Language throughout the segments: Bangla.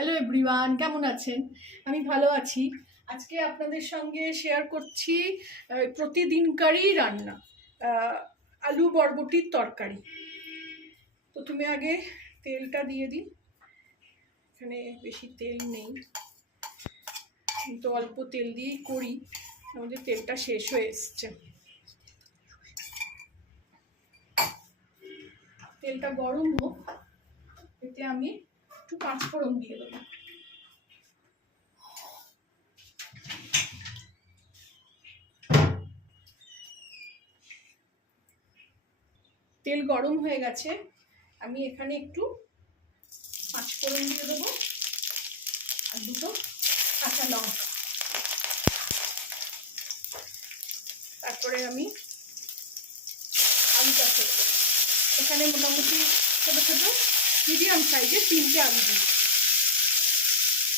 হ্যালো এভরিওয়ান, কেমন আছেন? আমি ভালো আছি। আজকে আপনাদের সঙ্গে শেয়ার করছি প্রতিদিনকারই রান্না, আলু বরবটির তরকারি। প্রথমে আগে তেলটা দিয়ে দিই। এখানে বেশি তেল নেই, কিন্তু অল্প তেল দিয়েই করি, আমাদের তেলটা শেষ হয়ে এসছে। তেলটা গরম হোক, এতে আমি একটু পাঁচফোড়ন দিয়ে দেবো। তেল গরম হয়ে গেছে, আমি এখানে একটু পাঁচফোড়ন দিয়ে দেবো আর দুটো কাঁচা লঙ্কা। তারপরে আমি আলুটা ছেড়ে দেবো। এখানে মোটামুটি ছোটো ছোটো মিডিয়াম সাইজের 3টে আলু দিই।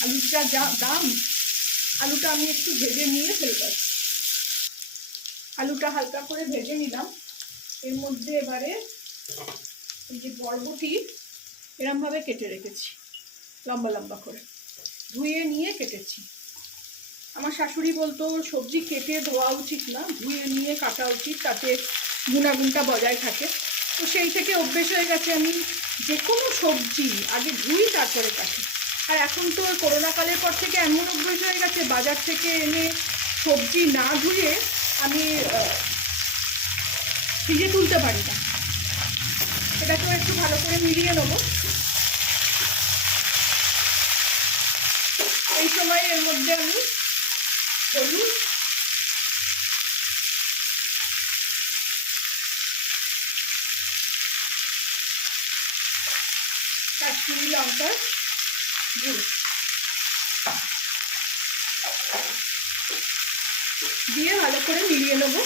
আলুর যা দাম, আলুটা আমি একটু ভেজে নিয়ে ফেলবো। আলুটা হালকা করে ভেজে নিলাম। এর মধ্যে এবারে এই যে বরবটি এরমভাবে কেটে রেখেছি, লম্বা লম্বা করে ধুয়ে নিয়ে কেটেছি। আমার শাশুড়ি বলতো সবজি কেটে ধোয়া উচিত না, ধুয়ে নিয়ে কাটা উচিত, তাতে গুণাগুণটা বজায় থাকে। তো সেই থেকে অভ্যেস হয়ে গেছে আমি যে কোনো সবজি আগে ধুই তারপরে কাটি। আর এখন তো করোনাকালের পর থেকে এমন অভ্যেস হয়ে গেছে, বাজার থেকে এনে সবজি না ধুয়ে আমি ফ্রিজে তুলতে পারি না। এটাকেও একটু ভালো করে মিলিয়ে নেবো। এই সময় এর মধ্যে আমি হলুদ, কাশ্মীরি লঙ্কার গুঁড়ো দিয়ে ভালো করে মিলিয়ে নেব।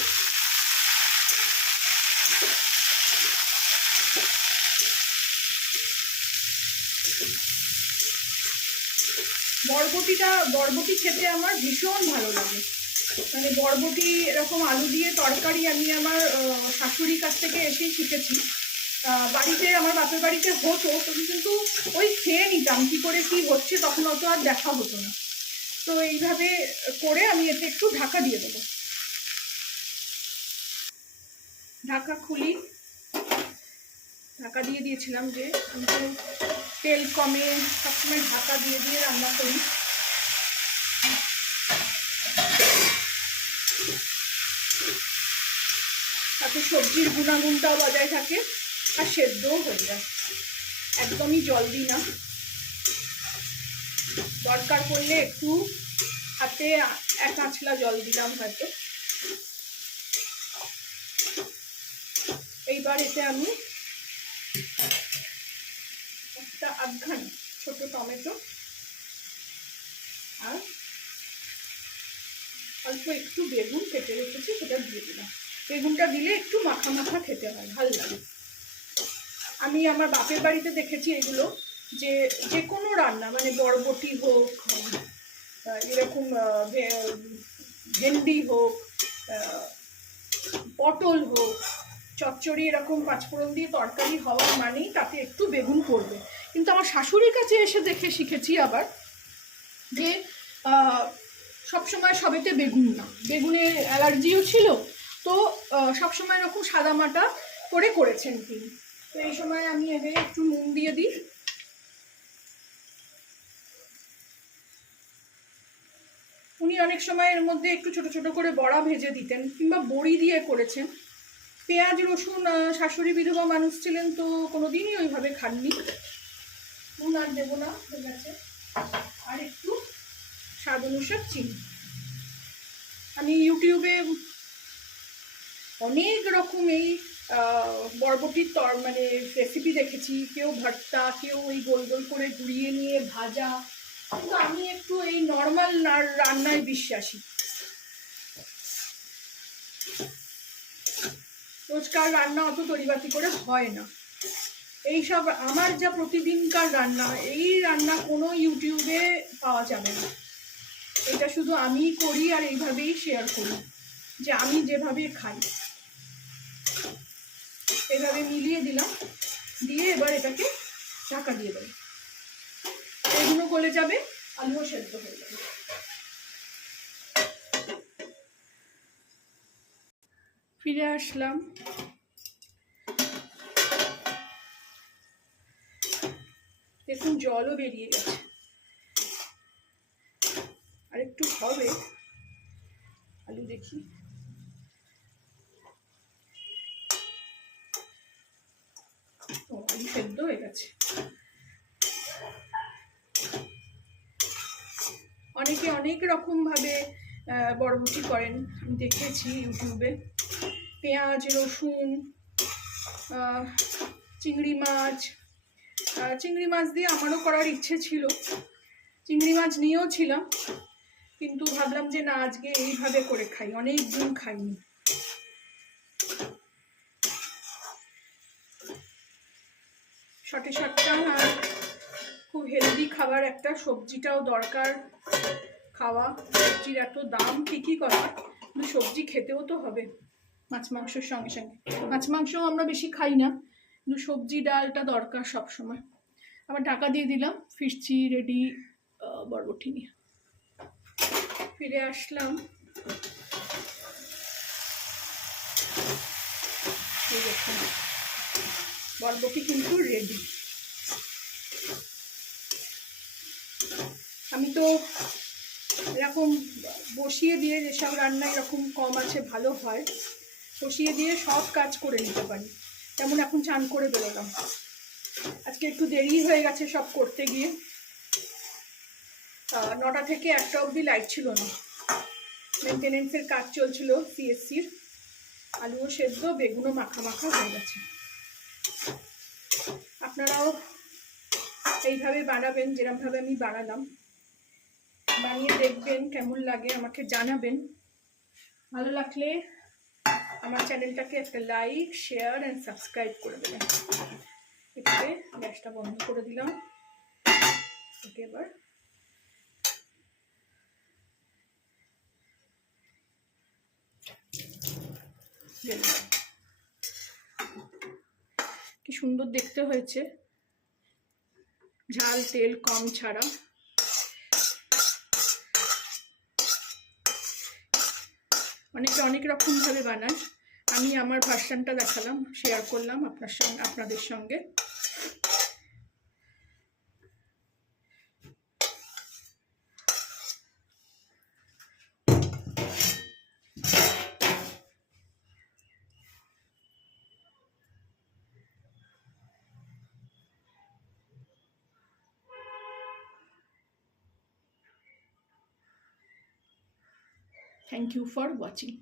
বরবটি খেতে আমার ভীষণ ভালো লাগে। মানে বরবটি এরকম আলু দিয়ে তরকারি আমি আমার শাশুড়ির কাছ থেকে এসেই শিখেছি। বাড়িতে আমার বাপের বাড়িতে হতো, কিন্তু ওই খেয়ে নিতাম কী করে কী হচ্ছে, তখন অত আর দেখা হতো না। তো এইভাবে করে আমি এতে একটু ঢাকা দিয়ে দেবো। ঢাকা খুলি, ঢাকা দিয়ে দিয়েছিলাম, যে কিন্তু তেল কমে সবসময় ঢাকা দিয়ে দিয়ে রান্না করি। তাতে সবজির গুণাগুণটাও বজায় থাকে আর সেদ্ধও হয়ে যায়। একদমই জল দিই না, দরকার পড়লে একটু হাতে 1 আঁচলা জল দিলাম হয়তো। এইবার এতে আমি একটা আধখানি ছোট টমেটো আর অল্প একটু বেগুন কেটে রেখেছি, সেটা দিয়ে দিলাম। বেগুনটা দিলে একটু মাখা মাখা খেতে হয়, ভালো লাগে। আমি আমার বাপের বাড়িতে দেখেছি এগুলো, যে যে কোনো রান্না, মানে বরবটি হোক, এরকম ভেন্ডি হোক, পটল হোক, চচ্চড়ি, এরকম পাঁচফোড়ন দিয়ে তরকারি হওয়ার মানেই তাতে একটু বেগুন পড়বে। কিন্তু আমার শাশুড়ির কাছে এসে দেখে শিখেছি আবার যে সবসময় সবেতে বেগুন না, বেগুনের অ্যালার্জিও ছিল, তো সবসময় এরকম সাদামাটা করে করেছেন তিনি। তো এই সময় আমি এদের একটু নুন দিয়ে দিই। উনি অনেক সময় এর মধ্যে একটু ছোট ছোট করে বড়া ভেজে দিতেন, কিংবা বড়ি দিয়ে করেছেন। পেঁয়াজ রসুন শাশুড়ি বিধবা মানুষ ছিলেন, তো কোনোদিনই ওইভাবে খাননি। নুন আর দেবো না, হয়ে গেছে। আর একটু স্বাদ অনুসার চিনি। আমি ইউটিউবে অনেক রকম এই বরবটির মানে রেসিপি দেখেছি, কেউ ভর্তা, কেউ ওই গোল গোল করে ঘুরিয়ে নিয়ে ভাজা, কিন্তু আমি একটু এই নর্মাল রান্নায় বিশ্বাসী। রোজকার রান্না অত তরিবাতি করে হয় না। এইসব আমার যা প্রতিদিনকার রান্না, এই রান্না কোনো ইউটিউবে পাওয়া যাবে না। এটা শুধু আমিই করি আর এইভাবেই শেয়ার করি, যে আমি যেভাবে খাই। এভাবে মিলিয়ে দিলাম, দিয়ে এবার এটাকে ঢাকা দিয়ে দেবো। এগুলো গলে যাবে, আলুও সেদ্ধ হয়ে যাবে। ফিরে আসলাম। দেখুন জলও বেরিয়ে গেছে, আর একটু হবে। আলু দেখি, আলু সেদ্ধ হয়ে গেছে। অনেকে অনেক রকম ভাবে বরবটি করেন, আমি দেখেছি ইউটিউবে। পেঁয়াজ, রসুন, চিংড়ি মাছ দিয়ে আমারও করার ইচ্ছে ছিল, চিংড়ি মাছ নিয়েও ছিলাম, কিন্তু ভাবলাম যে না, আজকে এইভাবে করে খাই, অনেক দিন খাইনি। শর্টে শর্টটা খুব হেলদি খাবার একটা, সবজিটাও দরকার খাওয়া। সবজির এত দাম ঠিকই কথা, কিন্তু সবজি খেতেও তো হবে মাছ মাংসের সঙ্গে সঙ্গে। মাছ মাংসও আমরা বেশি খাই না, কিন্তু সবজি ডালটা দরকার সব সময়। আবার ঢাকা দিয়ে দিলাম, ফিরছি রেডি বরবটি নিয়ে। ফিরে আসলাম। এই দেখুন বরবটি কিন্তু রেডি। আমি তো এরকম বসিয়ে দিয়ে, যেসব রান্না এরকম কম আছে ভালো হয়, বসিয়ে দিয়ে সব কাজ করে নিতে পারি। তেমন এখন চান করে বেরোলাম, আজকে একটু দেরি হয়ে গেছে সব করতে গিয়ে। 9টা থেকে 1টা অবধি লাইট ছিল না, মেনটেনেন্সের কাজ চলছিল সিএসসির। আলুও সেদ্ধ, বেগুনও মাখা মাখা হয়ে গেছে। আপনারাও এইভাবে বানাবেন, যেরকমভাবে আমি বানালাম, বানিয়ে দেখবেন কেমন লাগে, আমাকে জানাবেন। ভালো লাগলে আমার চ্যানেলটাকে একটা লাইক, শেয়ার অ্যান্ড সাবস্ক্রাইব করে দেবেন। এটাকে গ্যাসটা বন্ধ করে দিলাম। ওকে, এবার কি সুন্দর দেখতে হয়েছে, ঝাল তেল কম ছাড়া। অনেকে অনেক রকম ভাবে বানান, আমি আমার ভার্সনটা দেখালাম, শেয়ার করলাম আপনাদের সঙ্গে। Thank you for watching.